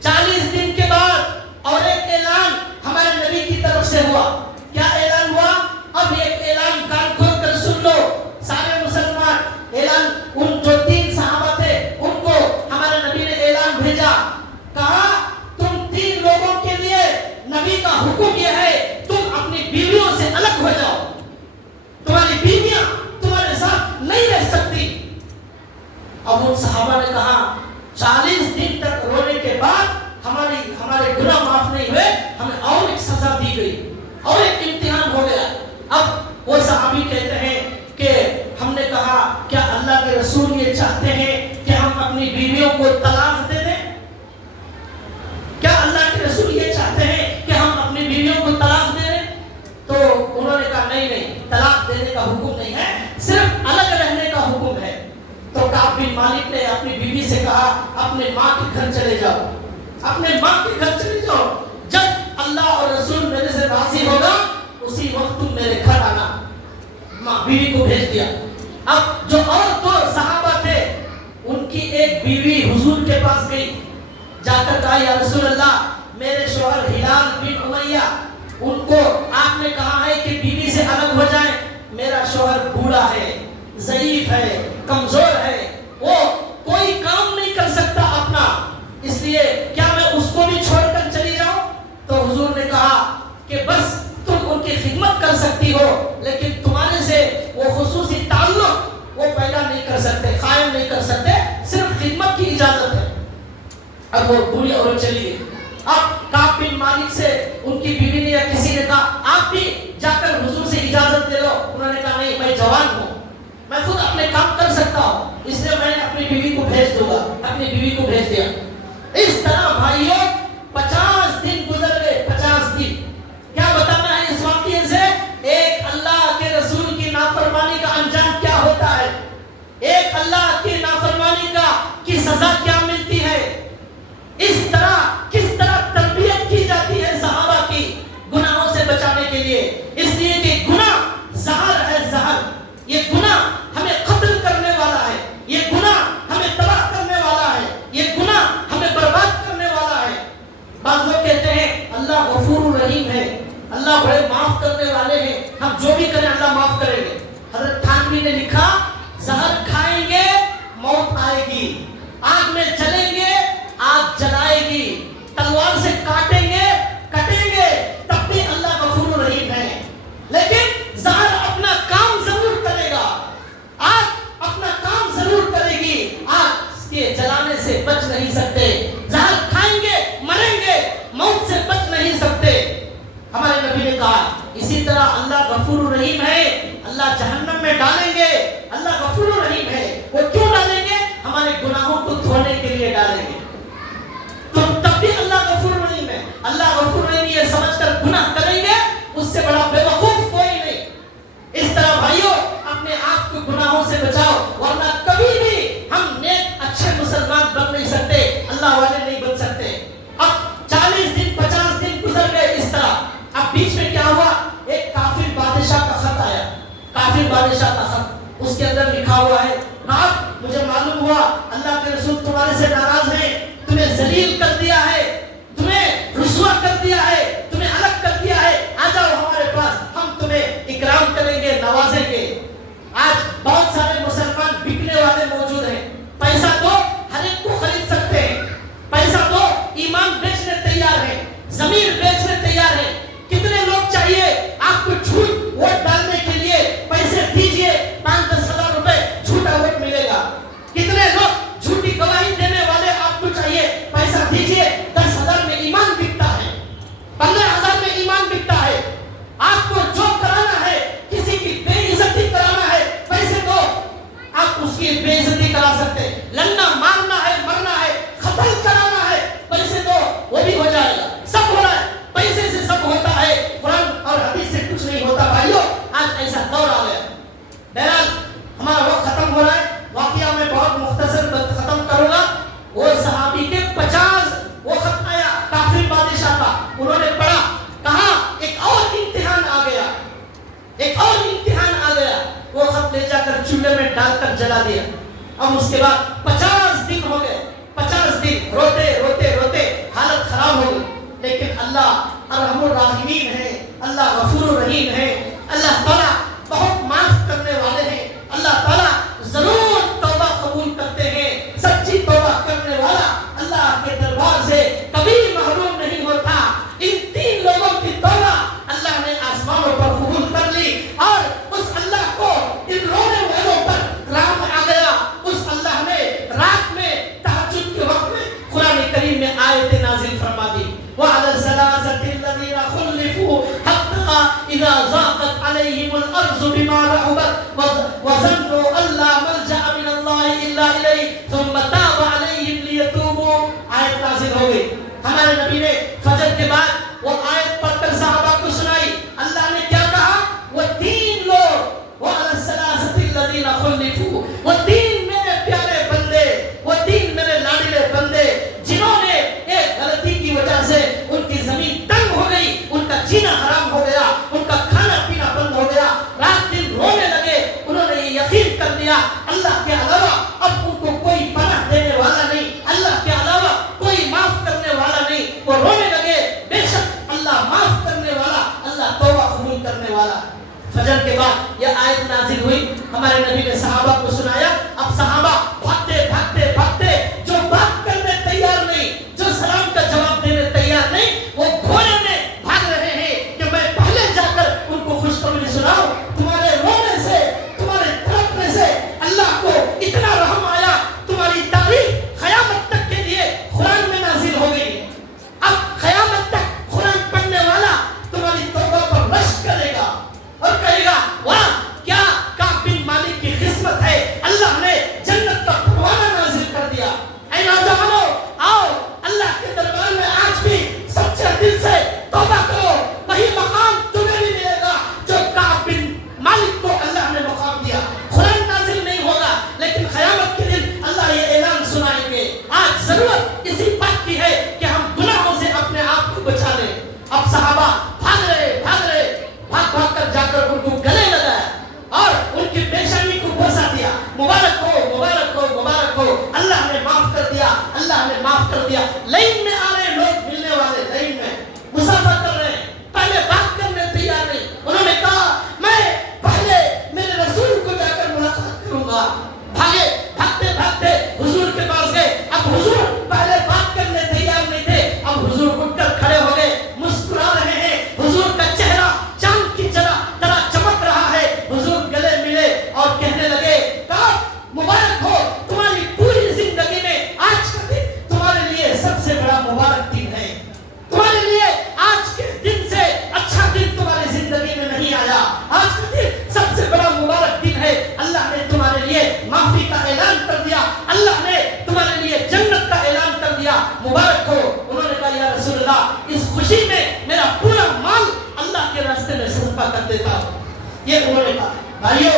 40 دن کے بعد اور ایک اعلان ہمارے نبی کی طرف سے ہوا۔ کیا اعلان ہوا؟ اب ایک اعلان کان کھول کر سن لو سارے مسلمان۔ اعلان ان جو 3 صحابہ تھے ان کو ہمارے نبی نے اعلان بھیجا، کہا تم 3 لوگوں کے لیے نبی کا حکم یہ ہے تم اپنی بیویوں سے الگ ہو جاؤ، تمہاری بیویاں تمہارے ساتھ نہیں رہ سکتی۔ اب ان صحابہ نے کہا 40 دن تک رونے کے بعد ہمارے گناہ معاف نہیں ہوئے، ہمیں اور ایک سزا دی گئی اور ایک امتحان ہو گیا۔ اب وہ صحابی کہتے ہیں کہ ہم نے کہا کیا اللہ کے رسول یہ چاہتے ہیں کہ ہم اپنی بیویوں کو طلاق دے دیں؟ کیا اللہ کے رسول یہ چاہتے ہیں کہ ہم اپنی بیویوں کو طلاق دے دیں؟ تو انہوں نے کہا نہیں، طلاق دینے کا حکم نہیں ہے، صرف الگ رہنے کا حکم ہے۔ تو کعب بن مالک نے اپنی بیوی سے کہا اپنے ماں کے گھر چلے جاؤ، اپنے ماں کے گھر چلے جاؤ، جب اللہ اور رسول میرے سے راضی ہوگا اسی وقت تم میرے گھر آنا۔ ماں بیوی کو بھیج دیا۔ اب جو اور 2 صحابہ تھے ان کی ایک بیوی حضور کے پاس گئی، جا کر کہا یا رسول اللہ میرے شوہر ہلال بن امیہ ان کو آپ نے کہا ہے کہ بیوی سے الگ ہو جائیں، میرا شوہر بوڑھا ہے، ضعیف ہے، کمزور ہے، وہ کوئی کام نہیں کر سکتا اپنا، اس لیے کیا میں اس کو بھی چھوڑ کر چلی جاؤں؟ تو حضور نے کہا کہ بس تم ان کی خدمت کر سکتی ہو، لیکن تمہارے سے وہ خصوصی تعلق وہ پیدا نہیں کر سکتے، قائم نہیں کر سکتے، صرف خدمت کی اجازت ہے۔ اب وہ بوڑھی عورت چلی گئی۔ اب کعب بن مالک سے ان کی بیوی نے یا کسی نے کہا آپ بھی جا کر حضور سے اجازت لے لو، انہوں نے کہا نہیں میں جوان ہوں، میں خود اپنے کام کر سکتا ہوں، اس لیے میں اپنی بیوی کو بھیج دوں گا۔ اپنی بیوی کو بھیج دیا۔ اس طرح بھائیوں 50 دن گزر گئے، 50 دن۔ کیا بتانا ہے اس واقعے سے؟ ایک اللہ کے رسول کی نافرمانی کا انجام کیا ہوتا ہے، ایک اللہ کی نافرمانی کی سزا کیا ملتی ہے۔ اس طرح کس طرح تربیت کی جاتی ہے صحابہ کی گناہوں سے بچانے کے لیے، اس لیے کہ گناہ زہر ہے، زہر۔ یہ گناہ ہمیں قتل کرنے والا ہے، یہ گناہ ہمیں تباہ کرنے والا ہے، یہ گناہ ہمیں برباد کرنے والا ہے۔ بعض لوگ کہتے ہیں اللہ غفور رحیم ہے، اللہ بڑے معاف کرنے والے ہیں، ہم جو بھی کریں اللہ معاف کریں گے۔ حضرت تھانوی نے لکھا زہر کھائیں گے موت آئے گی، آگ میں چلیں گے آگ جلائے گی، تلوار سے کاٹیں گے کٹیں گے، تب بھی اللہ غفور رحیم ہے۔ لیکن زہر اپنا کام ضرور کرے گا، آگ اپنا کام ضرور کرے گی، آگ کے جلانے سے بچ نہیں سکتے، زہر کھائیں گے مریں گے، موت سے بچ نہیں سکتے۔ ہمارے نبی نے کہا اسی طرح اللہ غفور رحیم ہے، اللہ جہنم میں ڈالیں گے، اللہ غفور رحیم ہے۔ وہ کیوں ڈالیں گے؟ ہمارے گناہوں کو دھونے کے لیے ڈالیں گے، تو تب بھی اللہ غفور رحیم ہے۔ اللہ غفور رحیم یہ سمجھ کر گناہ کریں گے اس سے بڑا بیوقوف کوئی نہیں. اس طرح بھائیوں اپنے آپ کو گناہوں سے بچاؤ ورنہ کبھی بھی ہم نیک اچھے مسلمان بن نہیں سکتے, اللہ والے نہیں بن سکتے. اب 40 دن 50 دن گزر گئے اس طرح. اب بیچ میں کیا ہوا, ایک کافر بادشاہ کا خط آیا, کافر بادشاہ کا خط. اس کے اندر لکھا ہوا ہے, آپ مجھے معلوم ہوا اللہ کے رسول تمہارے سے ناراض ہیں, تمہیں ذلیل کر دیا ہے, تمہیں رسوا کر دیا ہے, تمہیں الگ کر دیا ہے, آ جاؤ ہمارے پاس, ہم تمہیں اکرام کریں گے, نوازیں گے. آج بہت سارے مسلمان بکنے والے موجود ہیں. پیسہ دو ہر ایک کو خرید سکتے ہیں, پیسہ دو ایمان بیچنے تیار ہیں, ضمیر بیچنے تیار ہیں. کتنے لوگ چاہیے آپ کو جھوٹ ووٹ ڈالنے کے لیے, پیسے دیجئے 5-10 ہزار روپے جھوٹا ووٹ ملے گا. کتنے لوگ جھوٹی گواہی دینے والے آپ کو چاہیے, پیسہ دیجئے 10,000 میں ایمان بکتا ہے, 15,000 میں ایمان بکتا ہے. آپ کو جو کرانا ہے, کسی کی بے عزتی کرانا ہے, پیسے دو آپ اس کی بے عزتی کرا سکتے ہیں. لڑنا مارنا ہے, مرنا ہے, قتل کرانا ہے, پیسے دو وہ بھی ہو جائے گا. سب ہو رہا ہے, پیسے سے سب ہوتا ہے, قرآن اور حدیث سے کچھ نہیں ہوتا. بھائیو آج ایسا دور آ گیا. بہرحال ہمارا وقت ختم ہو رہا ہے. واقعہ میں بہت مختصر ختم کروں گا. وہ صحابی کے 50 وہ خط آیا کافر بادشاہ کا, انہوں نے پڑھا, کہا ایک اور امتحان آ گیا, ایک اور امتحان آ گیا. وہ خط لے جا کر چولہے میں ڈال کر جلا دیا. اب اس کے بعد 50 دن ہو گئے, 50 دن روتے روتے روتے حالت خراب ہو گئی. لیکن اللہ ارحم الراحمین ہے, اللہ غفور الرحیم ہے, اللہ تعالیٰ بہت معاف کرنے والے ہیں. اللہ تعالیٰ ضرور توبہ قبول کرتے ہیں. سچی توبہ کرنے والا اللہ کے دربار سے کبھی محروم نہیں ہوتا. ان 3 لوگوں کی توبہ اللہ نے آسمانوں پر قبول کر لی اور اس اللہ کو ان رونے والوں پر رحم آ گیا. اس اللہ نے رات میں تہجد کے وقت میں قرآن کریم میں آیت نازل فرما دی, وعلى الثلاثة الذين خلفوا حتى إذا ضاقت عليهم الأرض بما رحبت وظنوا أن لا ملجأ من الله إلا إليه ثم تاب عليهم ليتوبوا. آیت نازل ہو گئی. ہمارے نبی نے فجر کے بعد وہ آیت پڑھ کر صحابہ کو سنائی. اللہ نے کیا کہا, وہ 3 لوگ, وعلى الثلاثة الذين خلفوا, وہ 3 میرے پیارے بندے, وہ 3 میرے لاڈلے بندے جنہوں نے ایک غلطی کی وجہ سے ان کی زمین تنگ ہو گئی, ان کا جینا حرام ہو گیا, ان کا کھانا پینا بند ہو گیا, رات دن رونے لگے. انہوں نے یہ یقین کر لیا اللہ کے علاوہ اب ان کو کوئی پناہ دینے والا نہیں, اللہ کے علاوہ کوئی معاف کرنے والا نہیں. وہ رونے لگے, بے شک اللہ معاف کرنے والا, اللہ توبہ قبول کرنے والا. فجر کے بعد یہ آیت نازل ہوئی, ہمارے نبی نے صحابہ کو سنایا. اب صحابہ بھاگتے بھاگتے بھاگتے, جو بات کرنے تیار نہیں, جو سلام کا جواب دینے تیار نہیں, وہ گھوڑے میں بھاگ رہے ہیں کہ میں پہلے جا کر ان کو خوشخبری سناؤں. تمہارے رونے سے, تمہارے تڑپنے سے اللہ کو اتنا رحم آیا, تمہاری تاریخ قیامت تک کے لیے قرآن میں نازل ہو گئی. اب قیامت تک قرآن پڑھنے والا تمہاری توبہ پر رشک کرے گا اور کہے گا واہ کیا کعب بن مالک کی قسمت ہے, اللہ نے جنت کا پروانہ نازل کر دیا. اے نوجوانوں آؤ, اللہ کے دربار میں آج بھی سچے دل سے توبہ کرو, وہی مقام تمہیں بھی ملے گا جو کعب بن مالک کو اللہ نے مقام دیا. قرآن نازل نہیں ہوگا لیکن قیامت کے دن اللہ یہ اعلان سنائیں گے. آج ضرورت اسی بات کی ہے کہ ہم گناہوں سے اپنے آپ کو بچا لیں. اب صحابہ بھاگ رہے, بھاگ بھاگ کر جا کر ان کو گلے لگایا اور ان کی پیشانی کو بوسہ دیا. مبارک ہو, مبارک ہو, مبارک ہو, اللہ نے معاف کر دیا, اللہ نے معاف کر دیا. لائن میں آ رہے لوگ ملنے والے, لائن میں مسافہ کر رہے ہیں, پہلے بات کرنے تیار نہیں. انہوں نے کہا میں پہلے میرے رسول کو جا کر ملاقات کروں گا. بھاگے, بھاگتے بھاگتے حضور کے پاس گئے. اب حضور پہلے بات کرنے تیار نہیں تھے, اب حضور اٹھ کر کھڑے ہو گئے, مسکرا رہے ہیں. حضور کا چہرہ چاند کی طرح چمک رہا ہے. حضور گلے ملے اور کہنے لگے کعب مبارک ہو, تمہاری پوری زندگی میں آج کا دن تمہارے لیے سب سے بڑا یہ انہوں نے کہا. بھائیو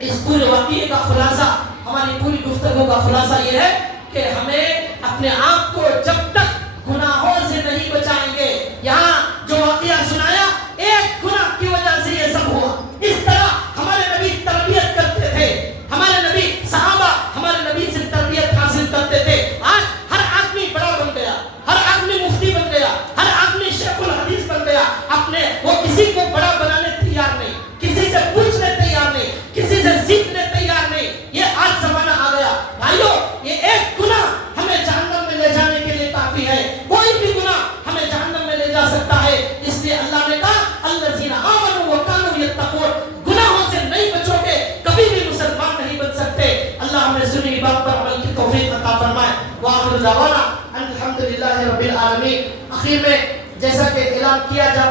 اس پورے واقعے کا خلاصہ، ہماری پوری گفتگو کا خلاصہ یہ ہے کہ ہمیں اپنے آپ کو جب تک گناہوں سے نہیں بچائیں گے، یہاں جو واقعہ سنایا ایک گناہ کی وجہ سے یہ سب ہوا. اس طرح ہمارے نبی تربیت کرتے تھے، ہمارے نبی صحابہ ہمارے نبی سے تربیت حاصل کرتے تھے. آج ہر آدمی بڑا بن گیا، ہر آدمی مفتی بن گیا، ہر آدمی شیخ الحدیث بن گیا، اپنے وہ کسی کو بڑا بنانے تیار نہیں، کسی سے پوچھنے تیار نہیں، کسی سے سیکھنے تیار نہیں. یہ آج زمانہ آ گیا. بھائیو یہ ایک گناہ ہمیں جہنم میں لے جانے کے لیے کافی ہے. کوئی بھی گناہ ہمیں جہنم میں لے جا سکتا ہے. اس لیے اللہ نے کہا الذین آمنوا وکانوا یتقون. گناہوں سے نہیں بچو گے کبھی بھی مسلمان نہیں بن سکتے. اللہ ہمیں سنی بات پر عمل کی توفیق عطا فرمائے. وآخر دعوانا الحمدللہ رب العالمین. اخیر میں جیسا کہ اعلان کیا جا